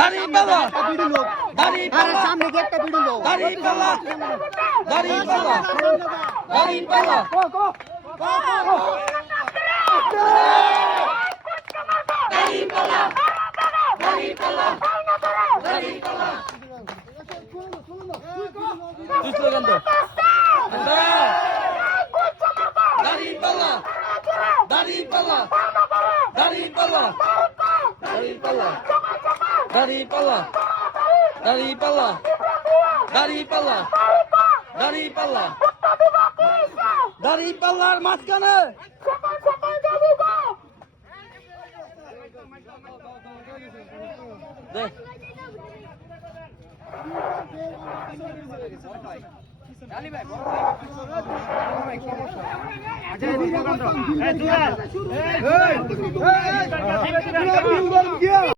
দাড়িপাল্লা আরে সামনে দিয়ে একটা ভিডিও লোক দাড়িপাল্লা দাড়িপাল্লা দাড়িপাল্লা তুই স্লোগান তো দাড়িপাল্লা দাড়িপাল্লা দাড়িপাল্লা দাড়িপাল্লা দাড়িপাল্লা দাড়িপাল্লা দাড়িপাল্লা দাড়িপাল্লা দাড়িপাল্লার মাঝখানে দে এই